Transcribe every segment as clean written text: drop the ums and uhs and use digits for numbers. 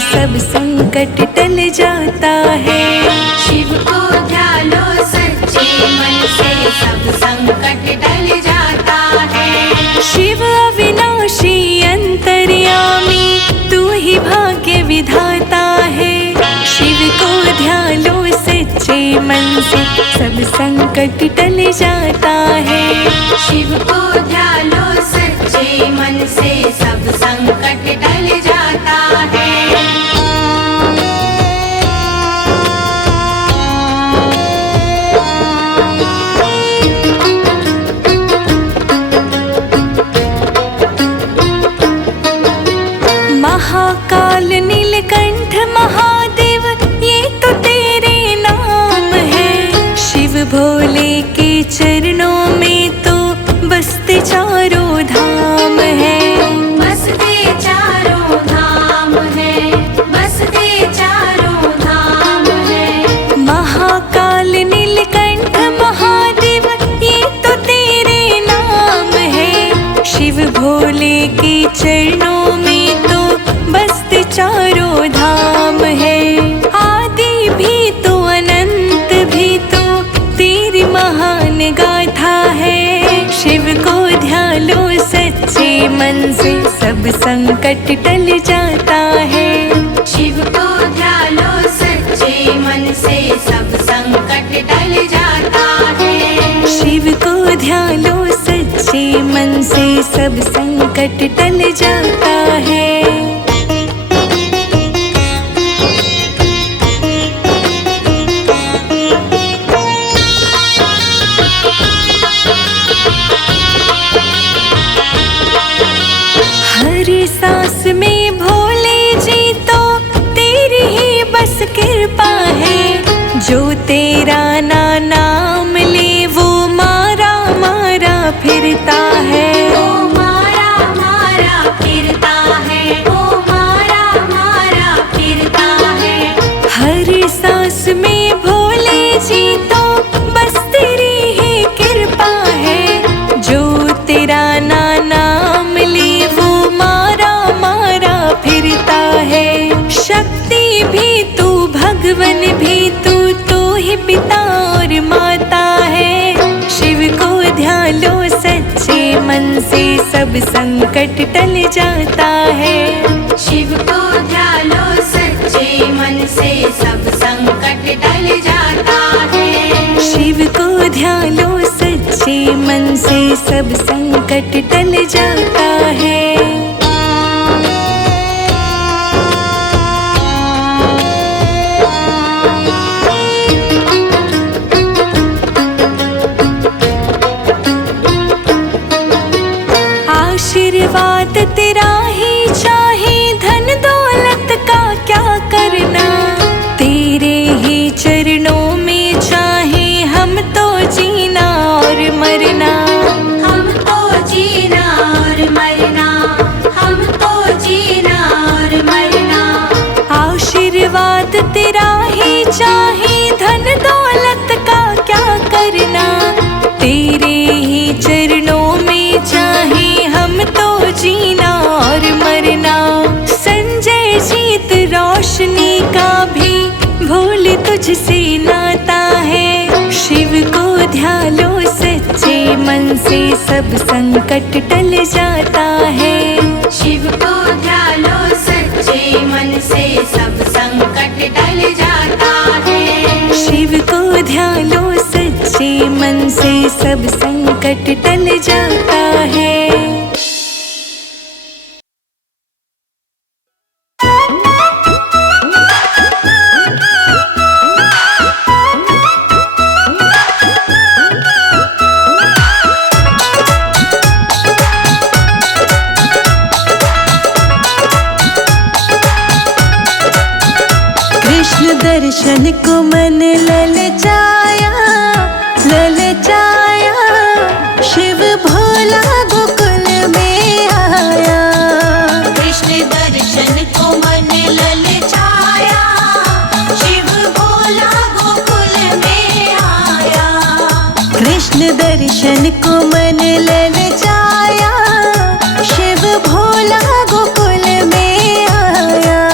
सब संकट टल जाता है। शिव को ध्यालो सच्चे मन से, सब संकट टल जाता है। शिव अविनाशी अंतर्यामी, तू ही भाग्य विधाता है। शिव को ध्यालो सच्चे मन से, सब संकट टल जाता है। शिव को ध्यालो सच्चे मन से, सब संकट टल जाता है। महाकाल नीलकंठ महादेव, ये तो तेरे नाम है। शिव भोले के चरणों में तो बसते चारों धाम है। बसते चारों धाम है, बसते चारों धाम है। महाकाल नीलकंठ महादेव, ये तो तेरे नाम है। शिव भोले के चरणों में तो बसते चारों धाम है। आदि भी तो अनंत भी तो तेरी महान गाथा है। शिव को ध्यालो सच्चे मन से, सब संकट टल जाता है। शिव को ध्यालो सच्चे मन से, सब संकट टल जाता है। शिव को ध्यालो सच्चे मन से, सब संकट टल जाता है। हर सांस में भोले जी तो तेरी ही बस कृपा है। जो तेरा नाम ले वो मारा मारा फिरता है। ओ मारा मारा फिरता है, ओ मारा मारा फिरता है। हर सांस में भोले जी तो बस तेरी ही कृपा है। जो तेरा नाम ले वो मारा मारा फिरता है। शक्ति भी तू भगवन भी तू, तो ही पिता और माता है। शिव को ध्यालो सच्चे मन से, सब संकट टल जाता है। शिव को ध्यालो सच्चे मन से, सब संकट टल जाता है। शिव को ध्यालो सच्चे मन से, सब संकट टल जाता है। आशीर्वाद तेरा ही चाहे, धन दौलत का क्या करना। तेरे ही चरणों में चाहे हम तो जीना और मरना। हम तो जीना और मरना, हम तो जीना और मरना। आशीर्वाद तेरा ही चाहे, धन दौलत का क्या करना। तेरे ही चरणों में चाहे हम तो जीना और मरना। संजय जीत रोशनी का भी भूल तुझसे नाता है। शिव को ध्यालो सच्चे मन से, सब संकट टल जाता है। शिव को ध्यालो सच्चे मन से, सब संकट टल जाता है। शिव को ध्यालो सच्चे मन से, सब संकट टल जाता है। कृष्ण दर्शन को मन ललचाया, ललचाया। शिव भोला गोकुल में आया। कृष्ण दर्शन को मन ललचाया, शिव भोला गोकुल में आया। कृष्ण दर्शन को मन ललचाया, शिव भोला गोकुल में आया।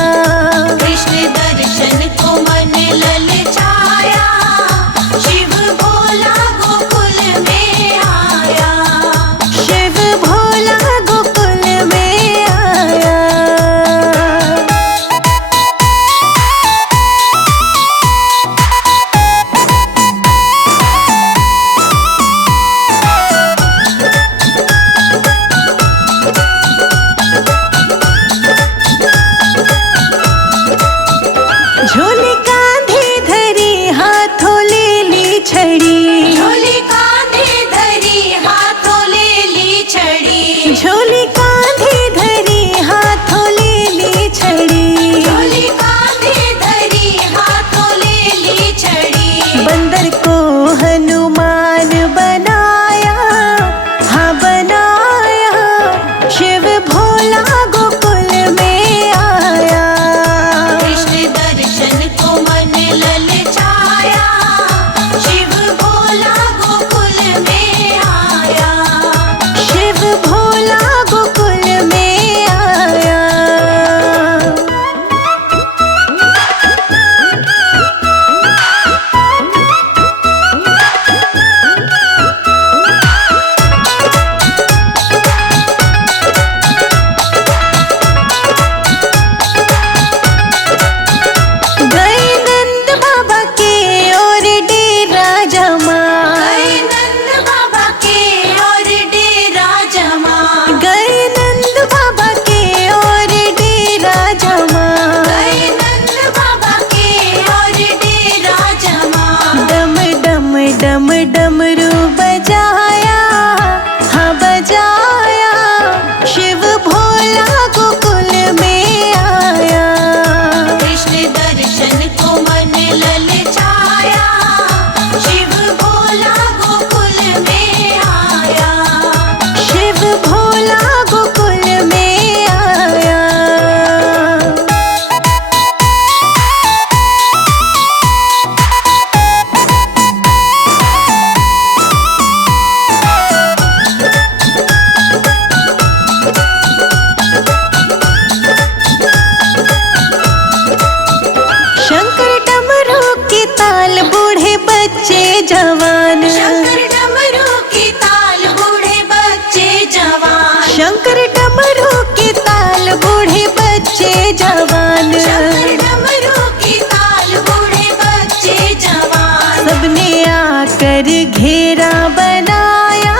जान, शंकर डमरू की ताल, बूढ़े बच्चे जवान, सबने आकर घेरा बनाया,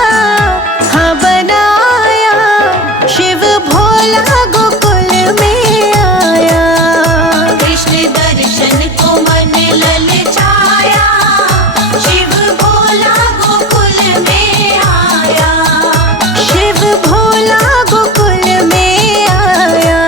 हाँ बनाया, शिव भोला गोकुल में आया। कृष्ण दर्शन को मन ललचाया, शिव भोला गोकुल में आया। शिव भोला गोकुल में आया।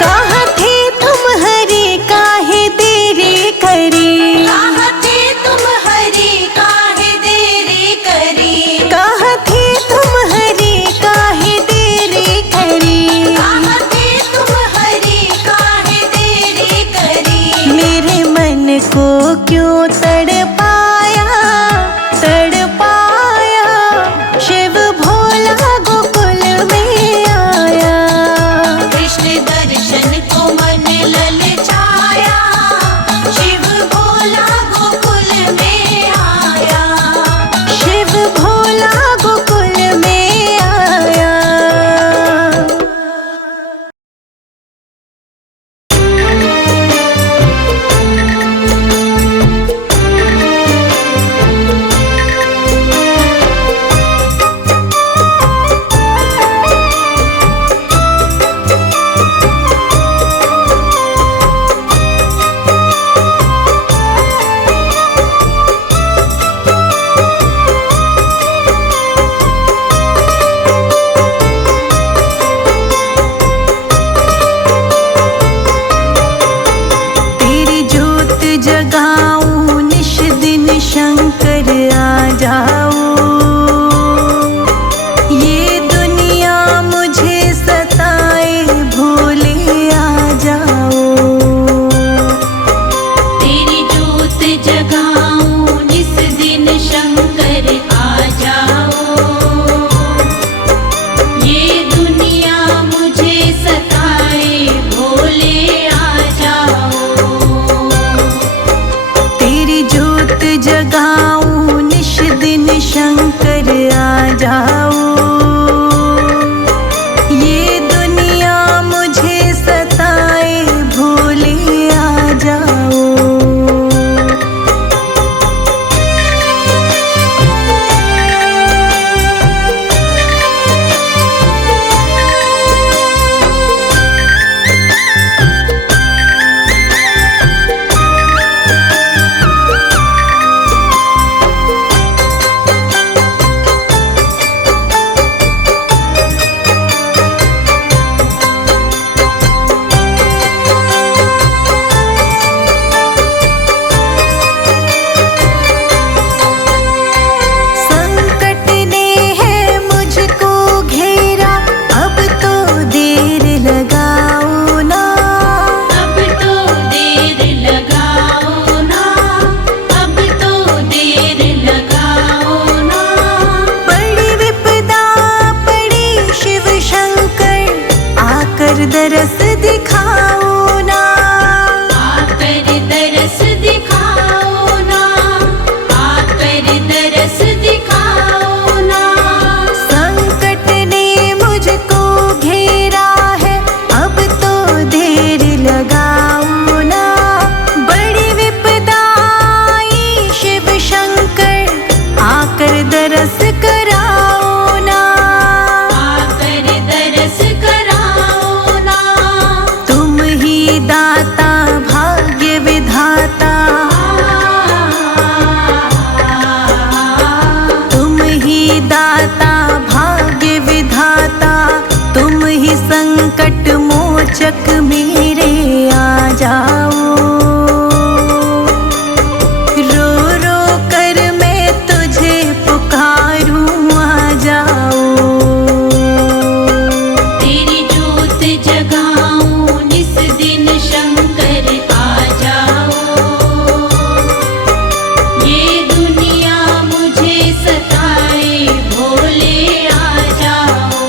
कहाँ थे तुम हरि, काहे देरी करी, कहाँ थे तुम हरि, काहे देरी करी, कहाँ थे तुम हरि, काहे देरी करी। कहाँ थे तुम हरि, काहे देरी करी। मेरे मन को क्यों तड़पाया, तड़पाया, शिव भोला गोकुल में आया। कृष्ण दर्शन को मन ललचाया, शिव भोला गोकुल में आया। शिव भोला गोकुल में आया। तेरी ज्योत जगाऊं निश दिन, शंकर आ जाओ। ये दुनिया मुझे सताए, भोले आ जाओ। तेरी ज्योत जगाऊं जिस दिन, शंकर आ जाओ। ये दुनिया मुझे सताए, भोले आ जाओ। तेरी ज्योत जगाऊं निश दिन, शंकर आ जाओ। ये दुनिया मुझे सताए, भोले आ जाओ। संकट ने है मुझको घेरा, अब तो देर लगाओ ना। अब तो देर लगाओ ना, अब तो देर लगाओ ना। बड़ी विपदा पड़ी शिव शंकर, आकर दरस दिखाओ ना। आकर दरस दिखाओ ना, आकर दरस दिखाओ ना। संकट ने मुझको घेरा है, अब तो देर लगाओ ना। बड़ी विपदा आई शिव शंकर, आकर दरस कराओ ना। आकर दरस कराओ ना। तुम ही दाता भाग्य विधाता, तुम ही दाता भाग्य विधाता, तुम ही संकट मोचक मेरे आ जाओ। रो रो कर मैं तुझे पुकारूं, आ जाओ। तेरी ज्योत जगाऊं जिस दिन, शंकर आ जाओ। ये दुनिया मुझे सताए, भोले आ जाओ।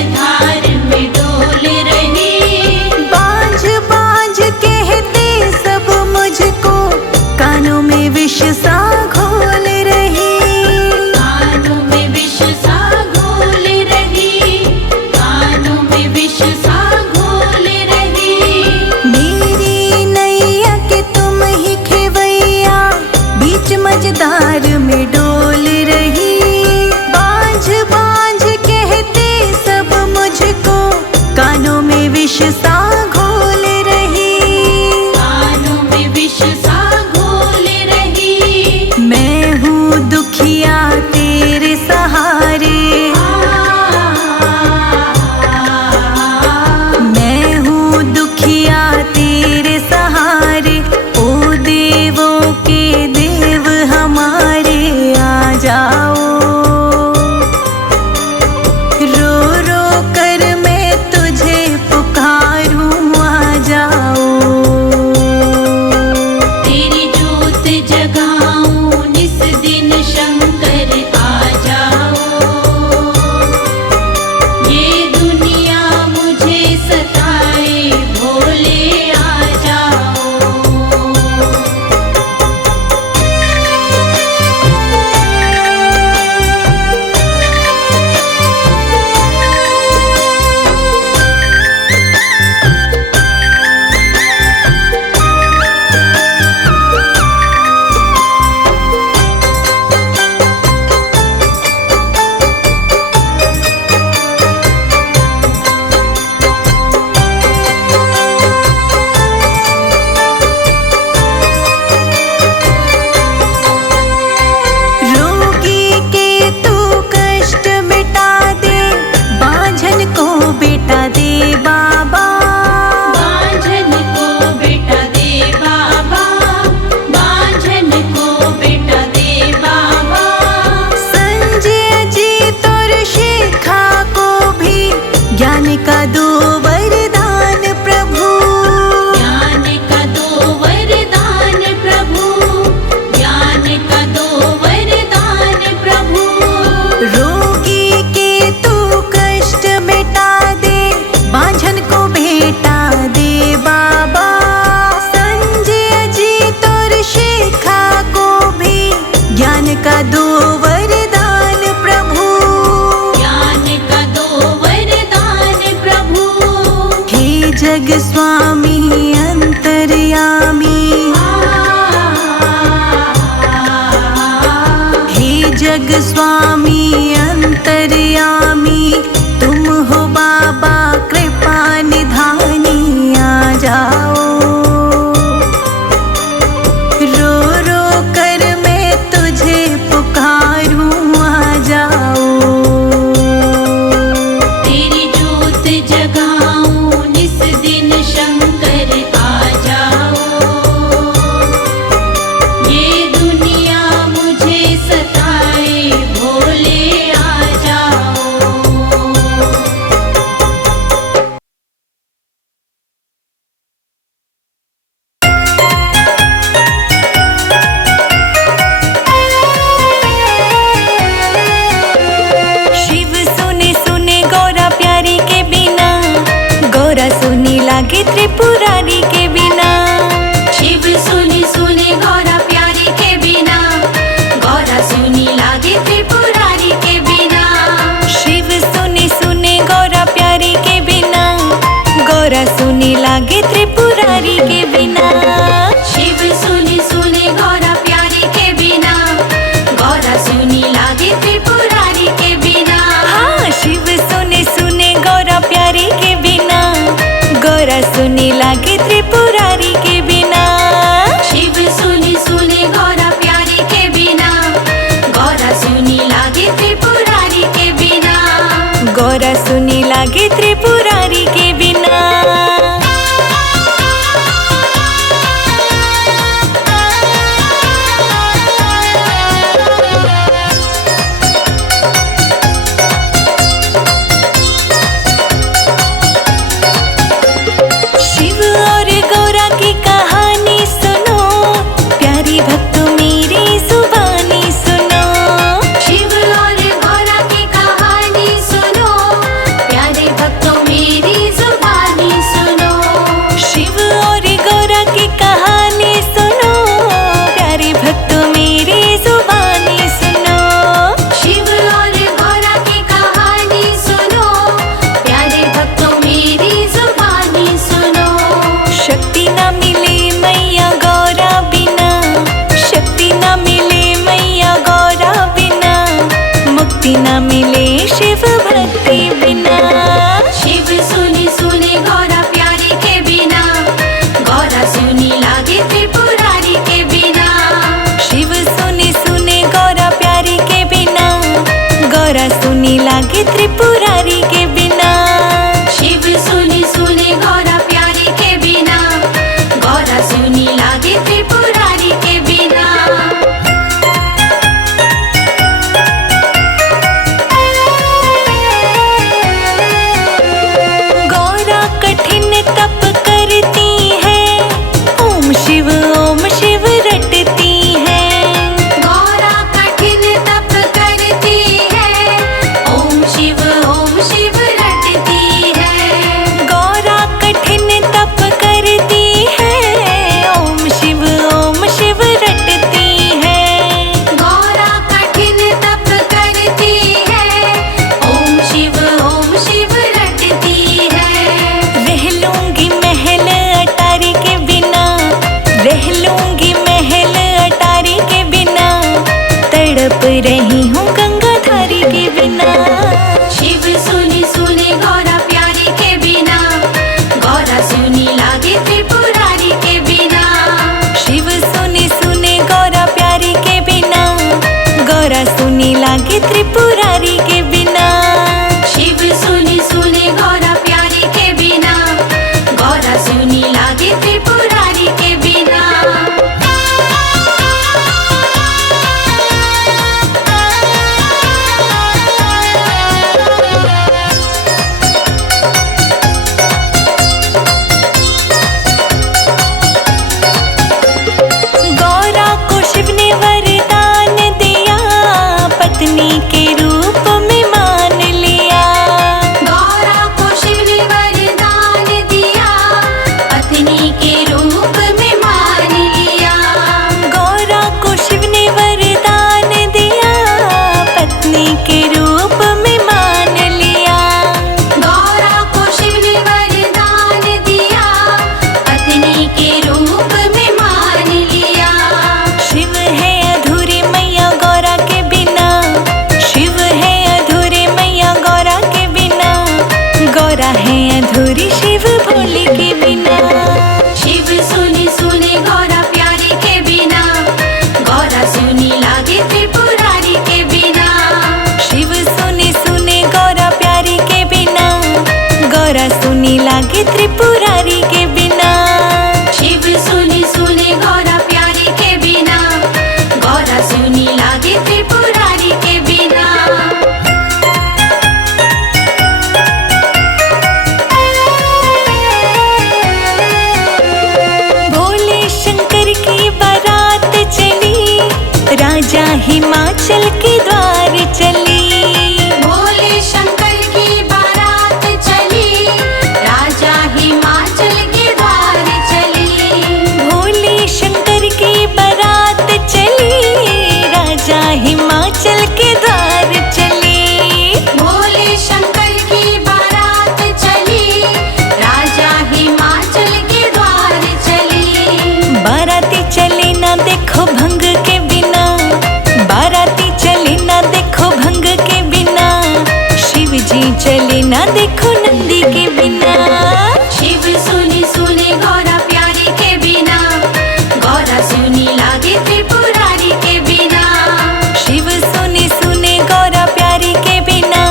जलधार में डोल रही। बांझ बांझ कहते सब मुझको, कानों में विष सा घोल रही। कानों में विष सा घोल रही, कानों में विष सा घोल रही। मेरी नैया के तुम ही खेवैया, बीच मझधार में डोल रही। बांझ बांझ कहते सब मुझको, कानों में विष सा घोल रही। कानों में विष सा घोल रही। मैं हूँ दुखिया तेरे सहारे, मैं हूँ दुखिया तेरे सहारे। ओ देवों के देव हमारे आ जाओ। रो रो कर मैं तुझे पुकारूं, आ जाओ। तेरी जोत जगाऊं निस दिन शंकर आ जाओ। ये दुनिया मुझे सताए भोले आ जाओ। रोगी के तू कष्ट मिटा दे, बांझन को बेटा दे बाबा। बांझन को बेटा दे बाबा, बांझन को बेटा दे बाबा। संजय जी तोर शिखा को भी ज्ञान का दो वरदान प्रभु। ज्ञान का दो वरदान प्रभु, ज्ञान का दो वरदान प्रभु। रोगी के तू कष्ट मिटा दे, बांझन को बेटा दे बाबा। संजय जी तोर शिखा को भी ज्ञान का दो वरदान प्रभु। ज्ञान का दो वरदान प्रभु। हे जग स्वामी अंतर्यामी, हे जग स्वामी अंतर्यामी। तुम हो बाबा कृपा निधानी, आ जाओ। रो रो कर मैं तुझे पुकारूं, आ जाओ। तेरी जोत जगाऊं निस दिन शंकर आ जाओ। ये दुनिया मुझे सताए भोले आ जाओ। शिव सुने सुने गौरा प्यारी के बिना, गौरा सुनी लागे त्रिपुरारी के बिना। शिव सुनी सुनी गौरा प्यारी के बिना, गौरा सुनी लागे त्रिपुरारी के बिना। शिव सुने सुने गौरा प्यारी के बिना, गौरा सुनी लागे त्रिपुरारी के बिना। शिव सुनी सुनी गौरा प्यारी के बिना, गौरा सुनी लागे त्रिपुरारी के बिना। हाँ, शिव सुने सुने गौरा प्यारी के बिना, गौरा सुनी लागे त्रिपुरारी के बिना। शिव सुनी सुनी गौरा प्यारी के बिना, गौरा सुनी लागे त्रिपुरारी के बिना। गौरा सुनी लागे त्रिपुरारी के बिना। रही हूँ गंगाधारी के बिना। शिव सुनी सुने गौरा प्यारी के बिना, गौरा सुनी लागे त्रिपुरारी के बिना। शिव सुनी सुने गौरा प्यारी के बिना, गौरा सुनी लागे त्रिपुरारी के बिना। शिव सुनी सुने गौरा प्यारी के बिना, गौरा सुनी लागे त्रिपुरारी के बिना। गौरा को शिव ने वरदान दिया, पत्नी के रूप में मान लिया। गौरा को शिव ने वरदान दिया, पत्नी के रूप में मान लिया। गौरा को शिव ने वरदान दिया, पत्नी के रूप में मान लिया। गौरा को शिव ने वरदान दिया, पत्नी के रूप में मान लिया। शिव है अधूरे मैया गौरा के बिना, शिव है अधूरे मैया गौरा के बिना। गौरा है अधूरी शिव भोले के बिना। शिव सुनी सुने गौरा प्यारी के बिना, गौरा सुनी लागे त्रिपुरारी के बिना। शिव सुने सुने गौरा प्यारी के बिना, गौरा सुनी लागे त्रिपुरारी के बिना। शिव सुनी सुने गौरा प्यारी के बिना, गौरा सुनी लागे त्रिपुरारी के बिना। भोले शंकर की बारात चली, राजा हिमाचल के द्वार चली। भोले शंकर की बारात चली, राजा हिमाचल के द्वार चली। भोले शंकर की बारात चली, राजा हिमाचल के द्वार चली। भोले शंकर की बारात चली, राजा हिमाचल के द्वार चली। बाराती चले ना देखो भंग के बिना, बाराती चले ना देखो भंग के बिना। शिव जी चले ना देखो नंदी के बिना। शिव सुनी सुने गौरा प्यारी के बिना, गौरा सुनी लागे त्रिपुरारी के बिना। शिव सुनी सुने गौरा प्यारी के बिना,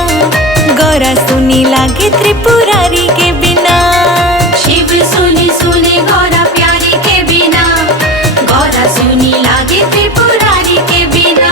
गौरा सुनी लागे त्रिपुरारी के बिना। शिव सुनी सुने गौरा प्यारी के बिना, गौरा सुनी लागे त्रिपुरारी के बिना।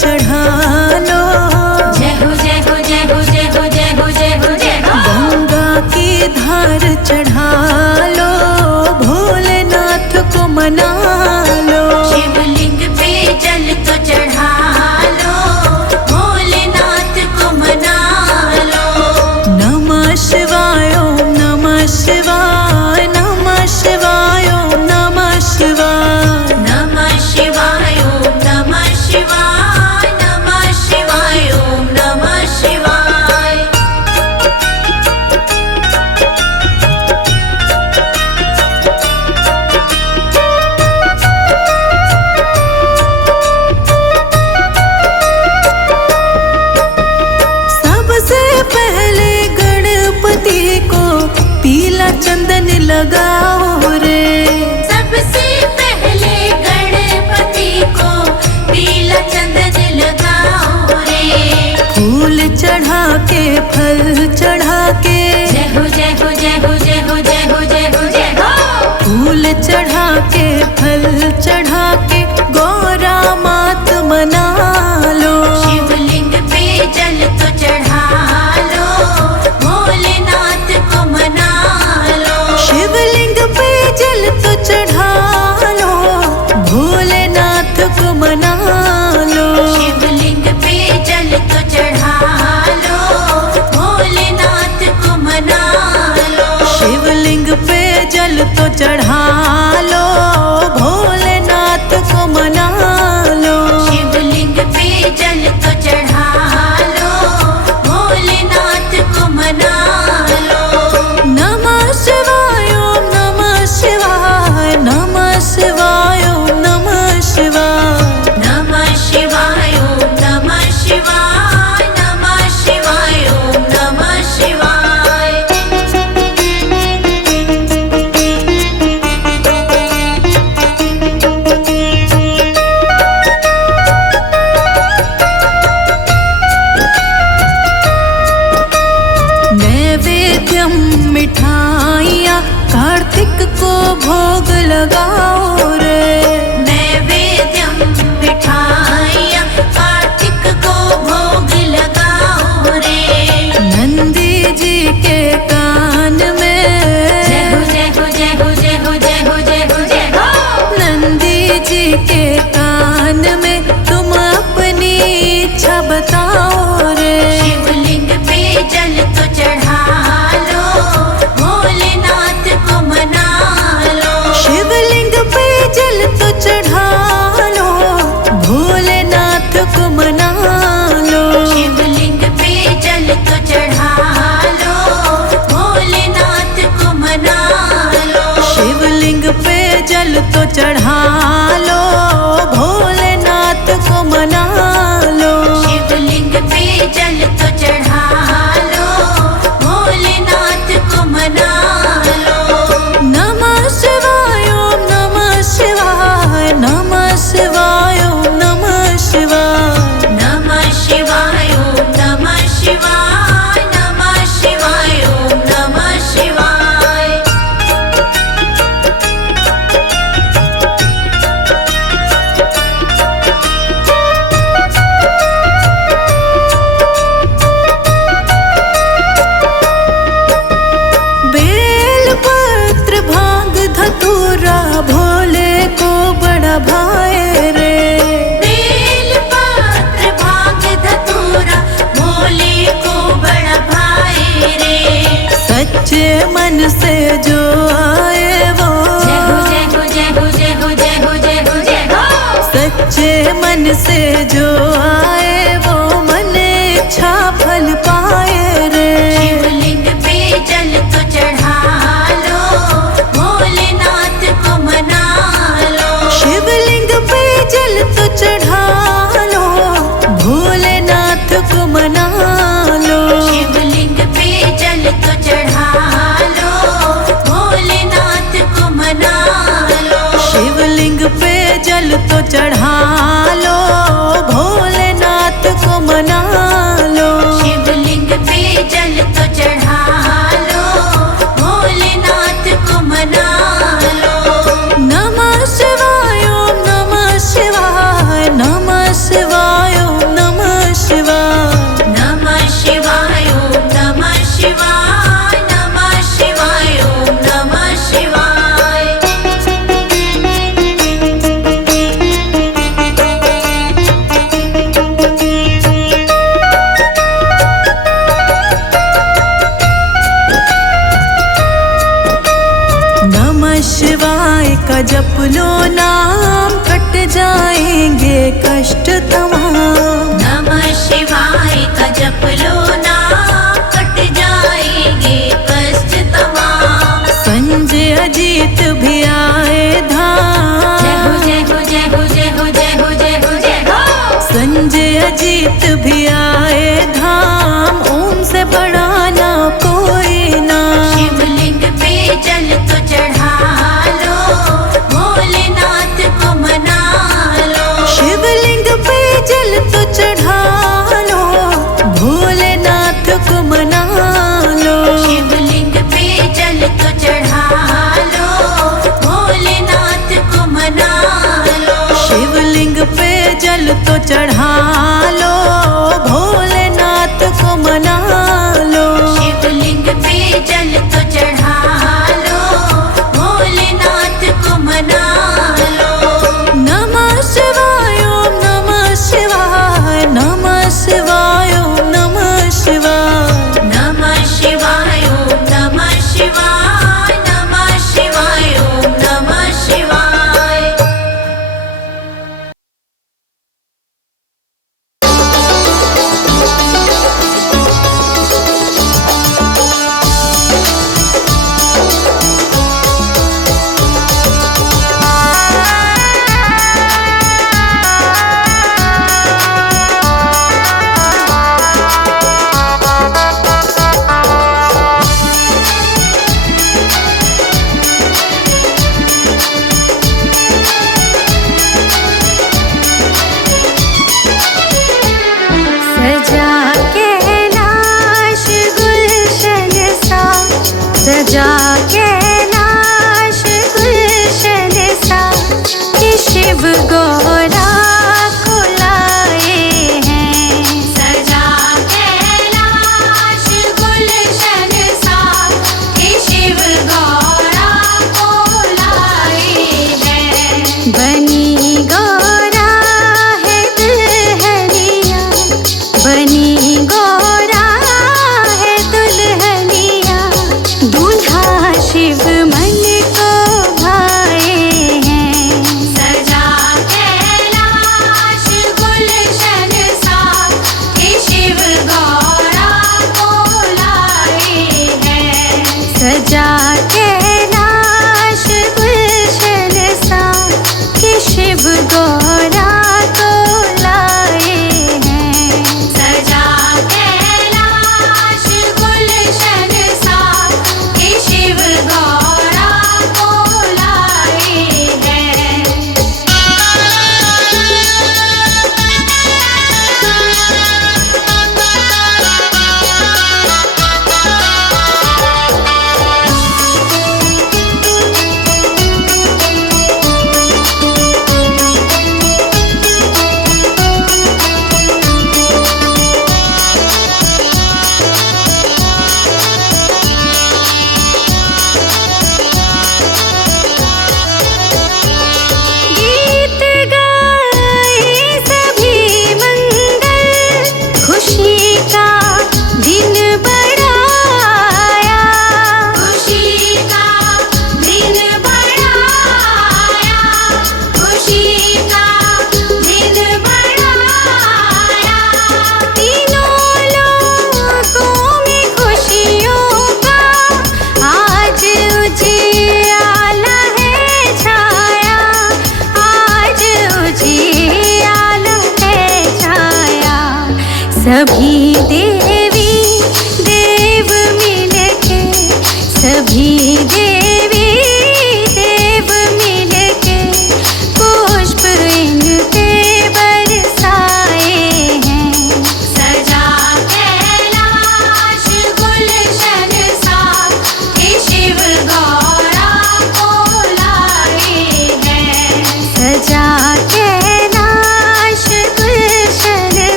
चढ़ा लो। जय हो जय हो जय हो जय हो जय हो जय हो जय हो। गंगा की धार चढ़ा लो, भोलेनाथ को मना लो। शिवलिंग पे जल तो चढ़ा लो, भोलेनाथ को मना लो। नमः शिवाय ओम नमः शिवाय, नमः शिवाय ओम नमः शिवाय। नमः शिवाय ओम नमः शिवाय, नमः शिवाय ओम नमः शिवाय। सबसे पहले गणपति को पीला चंदन लगाओ रे। सबसे पहले गणपति को पीला चंदन लगाओ रे। फूल चढ़ा के फल चढ़ा के, जय हो जय हो जय हो जय हो जय हो जय हो जय हो। फूल चढ़ा के फल चढ़ा के गौरा मात मना लो। शिवलिंग पे जल तो चढ़ा लो, भोलेनाथ को मना लो। शिवलिंग पे जल तो चढ़ा लो, भोलेनाथ को मना लो। शिवलिंग पे जल तो चढ़ा लो, भोलेनाथ को मना लो। शिवलिंग पे जल तो चढ़ा लो, भोलेनाथ को मना लो। शिवलिंग पे जल तो चढ़ा लो, भोलेनाथ को मना लो। नमः शिवाय ओम नमः शिवाय, नमः शिवाय ओम नमः शिवाय। नमः शिवाय ओम नमः शिवाय, नमः शिवाय ओम नमः शिवाय। नैवेद्यम मिठाइयाँ कार्तिक को भोग लगाओ रे। नैवेद्यम मिठाइयाँ कार्तिक को भोग लगाओ रे। नंदी जी के कान में, जय हो जय हो जय हो जय हो जय हो जय हो जय हो। नंदी जी के कान में तुम अपनी इच्छा बताओ रे। शिवलिंग पे जल तो चढ़ा लो, भोलेनाथ को मना लो। शिवलिंग पे जल तो चढ़ा लो, भोलेनाथ को मना लो। शिवलिंग पे जल तो चढ़ा लो, भोलेनाथ को मना लो। शिवलिंग पे जल तो चढ़ा लो, भोलेनाथ को मना लो। शिवलिंग पे जल तो चढ़ा लो, भोलेनाथ को मना लो। नमः शिवाय ओम नमः शिवाय, नमः शिवाय ओम नमः शिवाय। नमः शिवाय ओम नमः शिवाय, नमः शिवाय ओम नमः शिवाय। बेलपत्र भांग धतूरा भोले को बड़ा भाए रे। बेलपत्र भांग धतूरा भोले को बड़ा भाई रे। सच्चे मन से जो आए वो, जय हो जय हो जय हो जय हो जय हो जय हो जय हो। सच्चे मन से जो आए वो मन इच्छा फल पाए रे। शिवलिंग पे जल तो चढ़ा लो, भोलेनाथ को मना लो। शिवलिंग पे जल तो चढ़ा लो, भोलेनाथ को मना लो। शिवलिंग पे जल तो चढ़ा लो, भोलेनाथ को मना लो। शिवलिंग पे जल तो चढ़ा लो, भोलेनाथ जप लो नाम कट जाएंगे कष्ट तमाम। नमः शिवाय का जप लो नाम कट जाएंगे कष्ट तमाम। संजय अजीत भी आए धाम। जय हो जय हो जय हो जय हो जय हो जय हो जय हो। संजय अजीत भी आए धाम। ओम से बड़ा ना कोई नाम। शिवलिंग पे जल तो चढ़ा लो, भोलेनाथ को मना लो। शिवलिंग पे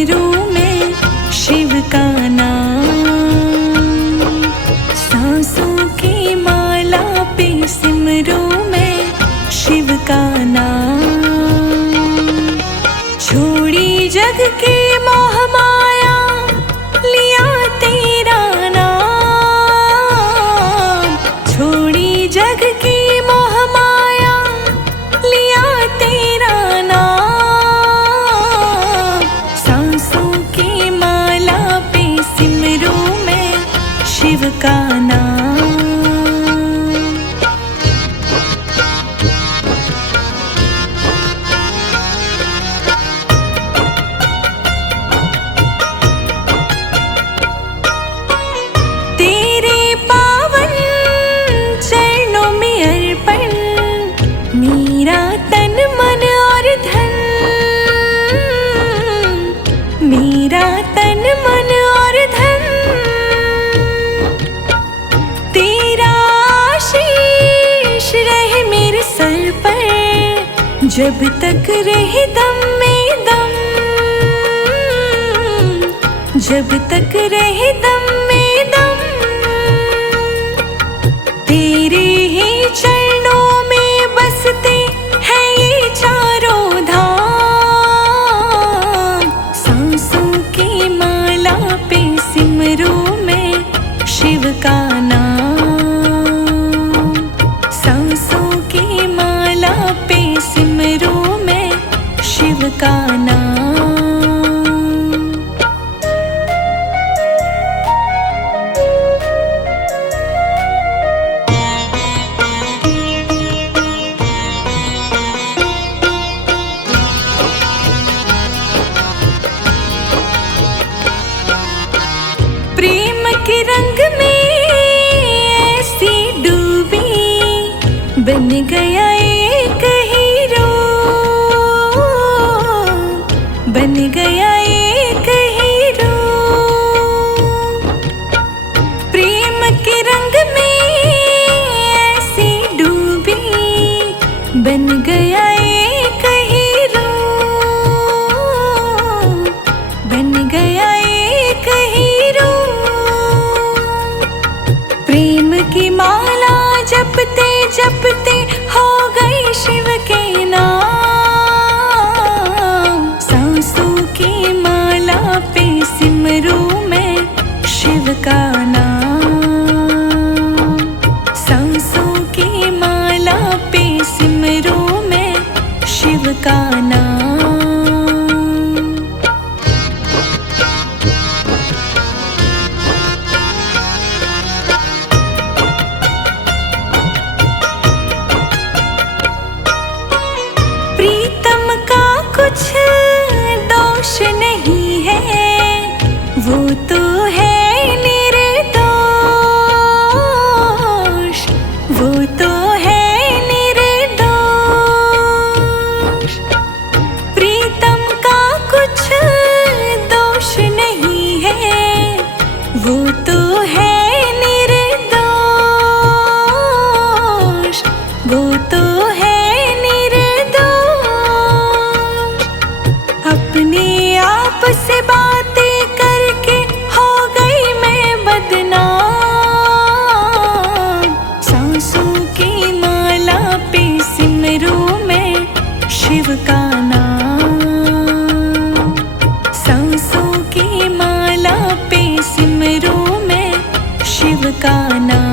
सिमरूं मैं शिव का नाम। सांसों की माला पे सिमरूं मैं शिव का नाम। छोड़ी जग की मोह माया, लिया तेरा नाम। छोड़ी जग की मोह माया, लिया तेरा नाम। सांसों की माला पे सिमरूं मैं शिव का नाम। तेरे पावन चरणों में अर्पण, मेरा तन मन और धन। मेरा तन मन और धन, तेरा आशीष रहे मेरे सर पर, जब तक रहे दम में दम। जब तक रहे दम में दम, तेरे ही चरणों में बसते हैं ये चारों धाम। सांसों की माला पे सिमरूं मैं शिव का नाम। सांसों की माला पे सिमरूं मैं शिव का नाम। प्रेम के रंग में ऐसी डूबी, बन गया एक हीरो। बन गया एक हीरो। प्रेम के रंग में ऐसी डूबी, बन गया एक हीरो। बन गया एक हीरो। प्रेम की माला जपते जपते हो गई शिव के नाम। सांसों की माला पे सिमरूं मैं शिव का नाम। सांसों की माला पे सिमरूं मैं शिव का नाम। प्रीतम का कुछ दोष नहीं है, वो तो है निर्दोष। वो तो है निर्दोष। प्रीतम का कुछ दोष नहीं है, वो तो है निर्दोष। वो तो है निर्दोष। अपने आप से बातें करके हो गई मैं बदनाम। सांसों की माला पे सिमरूं मैं शिव का नाम। सांसों की माला पे सिमरूं मैं शिव का नाम।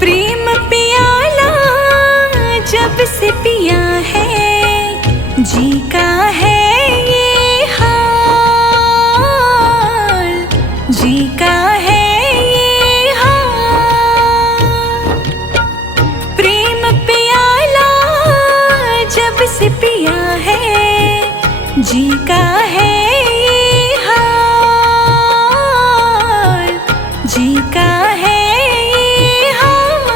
प्रेम पियाला जब से पिया है, जी का है ये हाल। जी का है ये हाल। प्रेम पियाला जब से पिया है, जी का है ये हाल। जी का है ये हाल।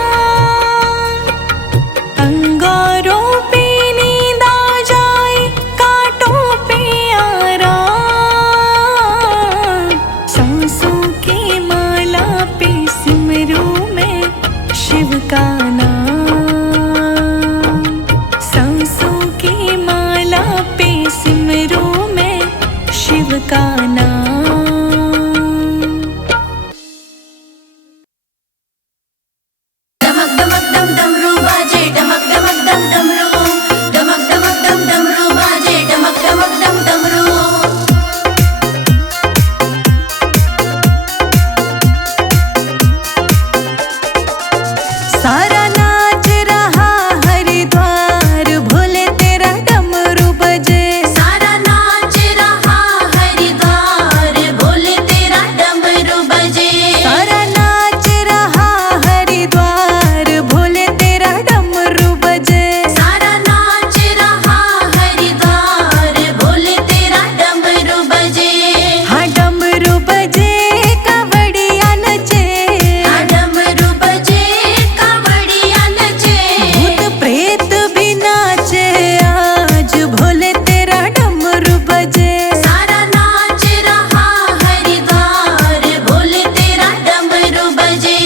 अंगारों पे नींद आ जाए का नाम। डमक डमक डम डमरू बाजे, डमक डमक डम डमरू, डमक डमक डम डमरू बाजे, डमक डमक डम डमरू। सारा नाच रहा हरिद्वार, भोले तेरा डमरू बजे। सारा नाच रहा हरिद्वार, भोले तेरा डमरू बजे। सारा नाच रहा हरिद्वार, भोले तेरा डमरू बजे। सारा नाच रहा हरिद्वार, भोले तेरा डमरू बजे। हाँ डमरू बजे कावड़िया नचे, हाँ डमरू बजे कावड़िया नचे। भूत प्रेत भी नाचे आज, भोले तेरा डमरू बजे। सारा नाच रहा हरिद्वार, भोले तेरा डमरू बजे।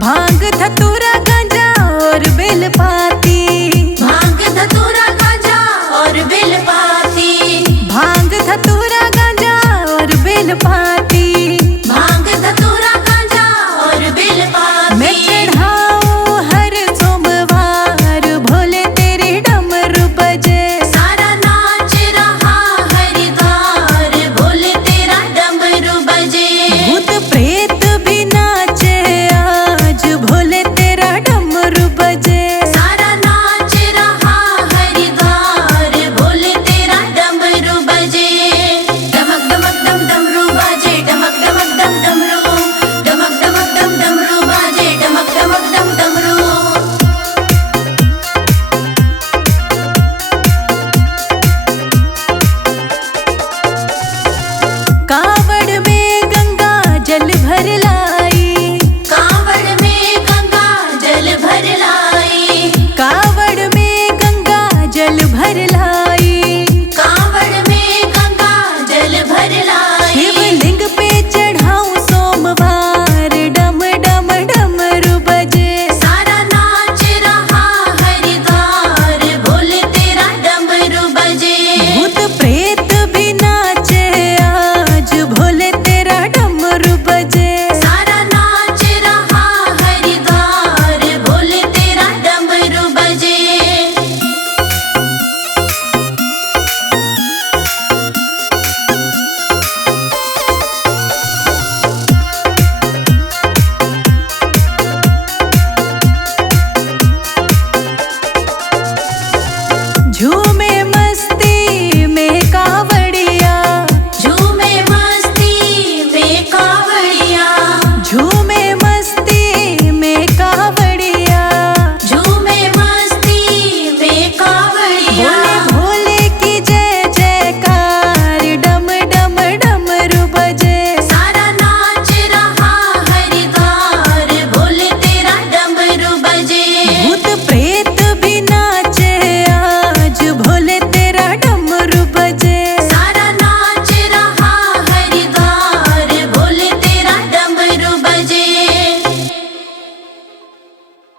भांग धतूरा गांजा और बेलपाती, भांग धतूरा गांजा और बेलपाती। भांग धतूरा गांजा और बेलपाती। भांग धतूरा गांजा और बेलपाती। मैं चढ़ाऊं हर सोमवार, भोले तेरे डमरू बजे। सारा नाच रहा हरिद्वार, भोले तेरा डमरू बजे। भूत प्रेत भी नाचे आज, भोले तेरा डमरू बजे। सारा नाच रहा हरिद्वार, भोले तेरा डमरू बजे। डमक डमक डम डमरू बाजे, डमक डमक डम डमरू, डमक डमक डम डमरू बाजे, डमक डमक डम डमरू। कावड़ में गंगा जल भर लाई, कांवड़ में गंगा जल भर लाई। कावड़ में गंगा जल भर लाई।